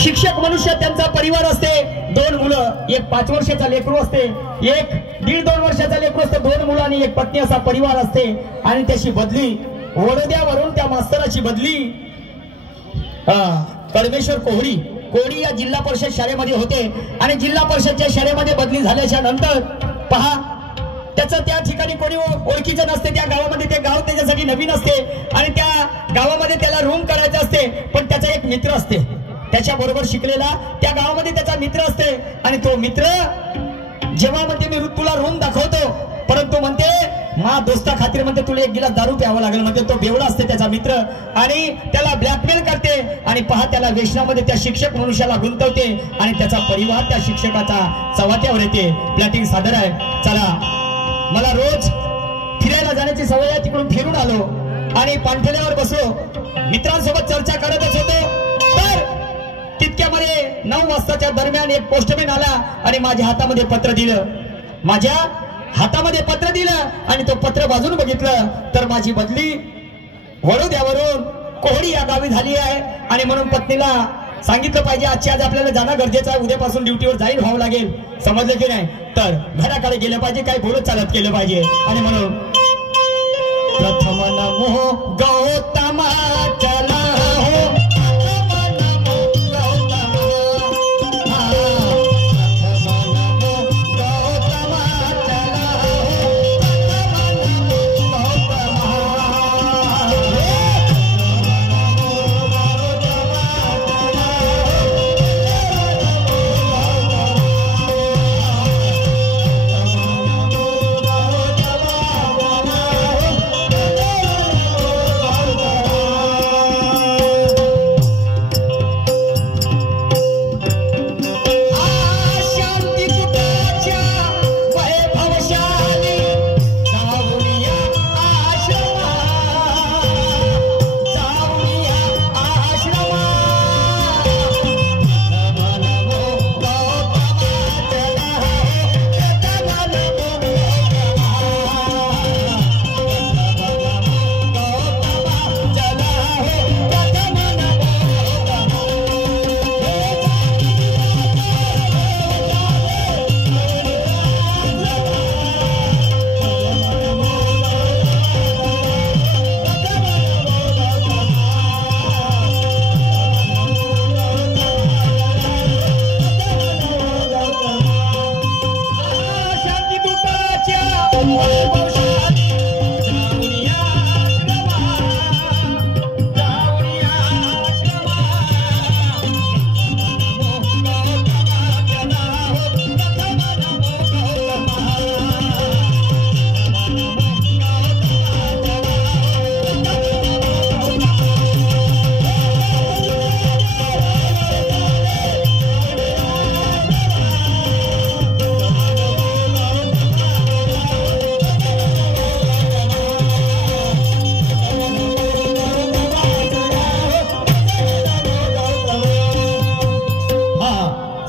शिक्षक मनुष्य त्यांचा परिवार असते, 2 मुलं, एक 5 वर्षाचा लेकरू असते, एक 1.5-2 वर्षाचा लेकरू असतो, 2 मुलं आणि एक पत्नी असा परिवार असते. आणि त्याची बदली वडोद्यावरून त्या मास्तराची बदली परमेश्वर कोहडी या जिल्हा परिषद शाळेमध्ये होते. आणि जिल्हा परिषदच्या शाळेमध्ये बदली झाल्याच्या नंतर पहा त्याचं त्या ठिकाणी कोणी ओळखीचं नसते, त्या गावामध्ये ते गाव त्याच्यासाठी नवीन असते आणि त्या गावामध्ये त्याला रूम करायचं असते. पण त्याचा एक मित्र असते, त्याच्या बरोबर शिकलेला, त्या गावामध्ये त्याचा मित्र असते. आणि तो मित्र जेव्हा म्हणते मी तुला रूम दाखवतो, परंतु म्हणते मा दोस्ता खातीर म्हणते तुला 1 गिलास दारू प्यावा लागेल म्हणते. तो बेवडा असते त्याचा मित्र आणि त्याला ब्लॅकमेल करते. आणि पहा त्याला व्यसनामध्ये त्या शिक्षक मनुष्याला गुंतवते आणि त्याचा परिवार त्या शिक्षकाचा चव्हाट्यावर येते. प्लॅटिंग सादर आहे. चला, मला रोज फिरायला जाण्याची सवय आहे, तिकडून फिरून आलो आणि पाणथेल्यावर बसलो, मित्रांसोबत चर्चा करतच होतो. तर तितक्यामध्ये 9 वाजताच्या दरम्यान एक पोस्टमॅन आला आणि माझ्या हातामध्ये पत्र दिलं आणि तो पत्र वाजून बघितलं तर माझी बदली वडोद्यावरून कोहडी या गावी झाली आहे. आणि म्हणून पत्नीला सांगितलं पाहिजे आज आपल्याला जाणं गरजेचं आहे, उद्यापासून ड्युटीवर जाईल व्हावं लागेल, समजलं की नाही. तर घराकडे गेलं पाहिजे, काही बोलत चालत केलं पाहिजे. आणि म्हणून प्रथम नमो गौतमा चला हो,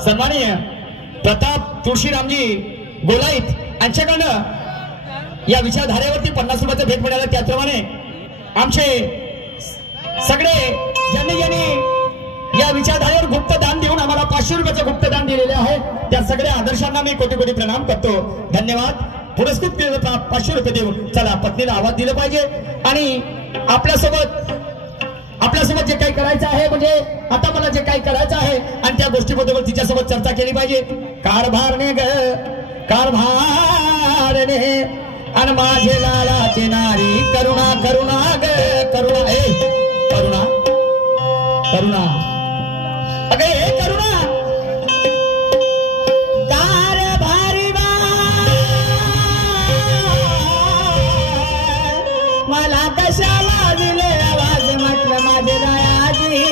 सन्माननीय प्रताप तुळशीरामजी गोलाईत यांच्याकडनं या विचारधारेवरती 50 रुपयाचं भेट मिळालं. त्याप्रमाणे आमचे सगळे ज्यांनी या विचारधारेवर गुप्तदान देऊन आम्हाला 500 रुपयाचं गुप्तदान दिलेले आहे त्या सगळ्या आदर्शांना मी कोटी कोटी प्रणाम करतो. धन्यवाद. पुरस्कृत केलं 500 रुपये देऊन. चला, पत्नीला आवाज दिला पाहिजे आणि आपल्यासोबत जे काही करायचं आहे, म्हणजे आता मला जे काही करायचं आहे आणि त्या गोष्टीबद्दल तिच्यासोबत चर्चा केली पाहिजे. कारभारने आणि माझे लालाचे नारी करुणा करुणा ग करुणा करुणा करुणा अगे हे करुणा कारभारी मला कशाला दिले आवाज म्हटलं माझे दयाजी.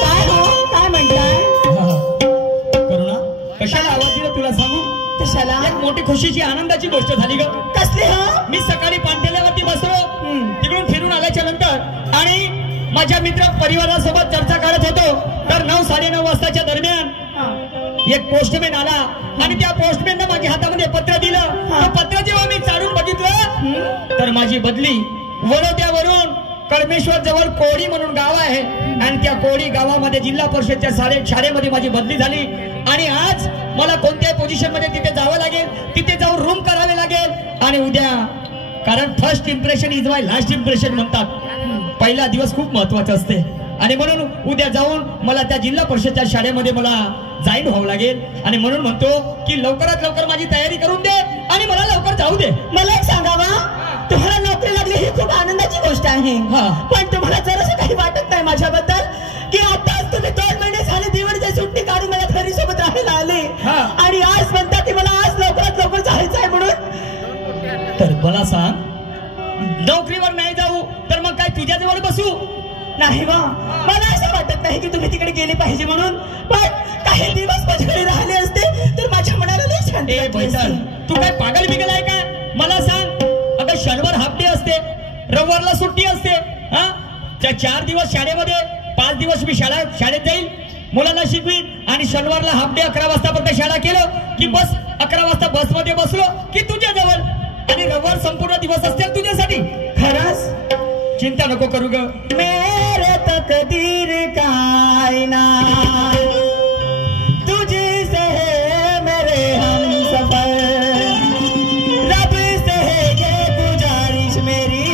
काय म्हणताय करुणा? कशाला आवाज दिला तुला सांगू? कशाला? एक मोठी खुशीची आनंदाची गोष्ट झाली ग. कसली? मी सकाळी पाणथेल्यावरती बसलो, तिकडून फिरून आल्याच्या नंतर आणि माझ्या मित्र परिवारासोबत चर्चा करत होतो तर 9-9:30 वाजताच्या दरम्यान एक पोस्टमॅन आला आणि त्या पोस्टमॅनने माझ्या हातामध्ये पत्र दिलं. पत्र जेव्हा मी चालून बघितलं तर माझी बदली वडोद्यावरून कळमेश्वर जवळ कोडी म्हणून गाव आहे आणि त्या कोडी गावामध्ये जिल्हा परिषदच्या शाळेमध्ये माझी बदली झाली आणि आज मला कोणत्याही पोझिशन मध्ये तिथे जावं लागेल, तिथे जाऊन रूम करावे लागेल आणि उद्या, कारण first impression is my last impression म्हणतात, पहिला दिवस खूप महत्वाचा असते आणि म्हणून उद्या जाऊन मला त्या जिल्हा परिषदच्या शाळेमध्ये मला जॉईन व्हावं लागेल आणि म्हणून म्हणतो की लवकरात लवकर माझी तयारी करून दे आणि मला लवकर जाऊ दे. मला एक सांगावा, तुम्हाला नोकरी लागली ही खूप आनंदाची गोष्ट आहे, पण तुम्हाला जरासं काही वाटत नाही माझ्याबद्दल की आताच तुम्ही 2 महिने झाले दिवाळीची सुट्टी काढून मला घरी सोबत राहायला आले आणि आज म्हणता की मला आज लवकरात लवकर जायचं आहे म्हणून? तर मला सांग, नोकरीवर नाही जाऊ तर मग काय तुझ्याजवळ बसू? नाही वा, मला असं वाटत नाही की तुम्ही तिकडे गेले पाहिजे म्हणून, पण काही दिवस माझ्याकडे राहिले असते तर माझ्या मनाला लई शांती वाटली असती. तू काय पागल बिगल आहे का? मला सांग, अगं शनिवार हाफ डे असते, रविवारला सुट्टी असते, हा त्या 4 दिवस शाळेमध्ये 5 दिवस मी शाळेत जाईल, मुलांना शिकवीन आणि शनिवारला हाफ डे 11 वाजतापर्यंत शाळा केलं की बस 11 वाजता बसमध्ये बसलो की तुझ्या जवळ आणि रविवार संपूर्ण दिवस असतील तुझ्यासाठी. खरंच चिंता नको करू ग. मेरे तकदीर कायनात तुझी से है मेरे हमसफर, रब से है ये गुजारिश मेरी,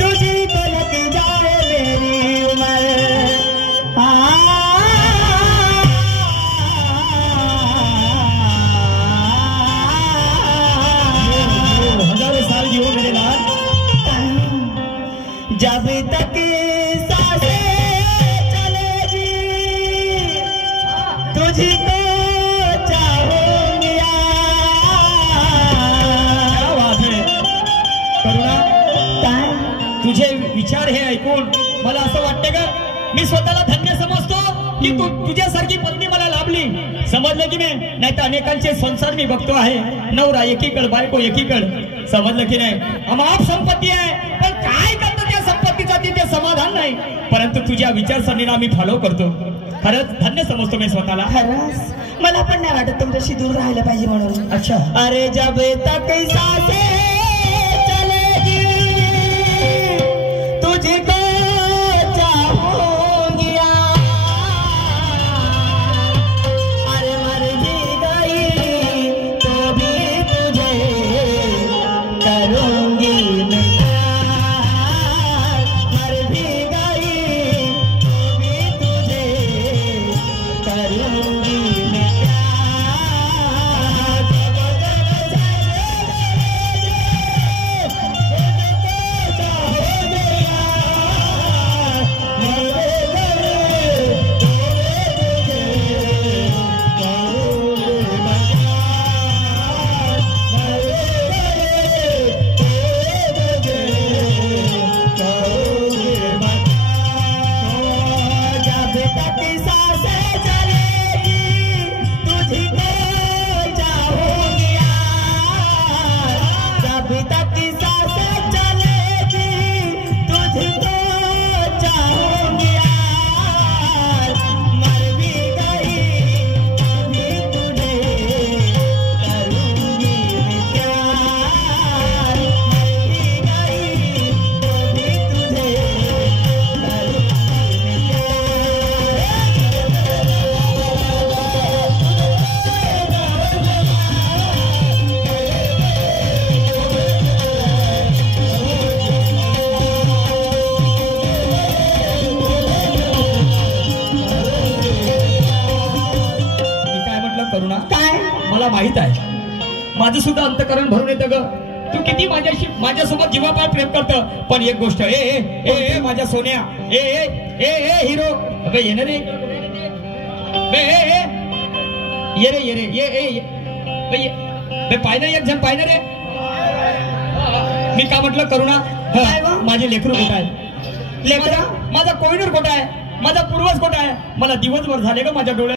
तुझी को लग जाए मेरी उम्र. हजारों साल जियो मेरे लाल. जब तक सांसें चलेगी तुझी को चाहूंगी. क्या बात है करुणा, तुझे विचार हे ऐकून मला असं वाटतं का मी स्वतःला धन्य समजतो की तुझ्यासारखी पत्नी मला लाभली. समजलं की नाही तर अनेकांचे संसार मी बघतो आहे, नवरा एकीकडे बायको एकीकडे, समजलं की नाही. अमाप संपत्ती आहे पण काय करतो त्या संपत्तीचा तिथे समाधान नाही, परंतु तुझ्या विचारसरणीला मी फॉलो करतो. खरंच धन्य समजतो मी स्वतःला. खरंच मला पण नाही वाटत तुमच्याशी दूर राहायला पाहिजे म्हणून. अच्छा. अरे जब तक सांसें चलेगी तुझको चाहूंगी, अरे मर भी गई तो भी तुझे करूंगी मैं प्यार, मर भी गई तो भी तुझे करूंगी मैं प्यार. मला माहित आहे, माझं सुद्धा अंतकरण भरून येतं ग. तू किती माझ्यासोबत जीवापाड प्रेम करतं, पण एक गोष्ट, ए ए ए माझ्या सोन्या, ए ए ए ए हिरो, अबे ये ना रे, बे ए ये रे ये रे ये ए बे पाहिलं, एक जण पाहिलं रे. मी का म्हटलं करुणा, माझे लेकरू कुठं आहे, माझा कोहिनूर कुठं आहे, माझा पूर्वज कुठं आहे, मला दिवसभर झाले ग माझ्या डोळ्यात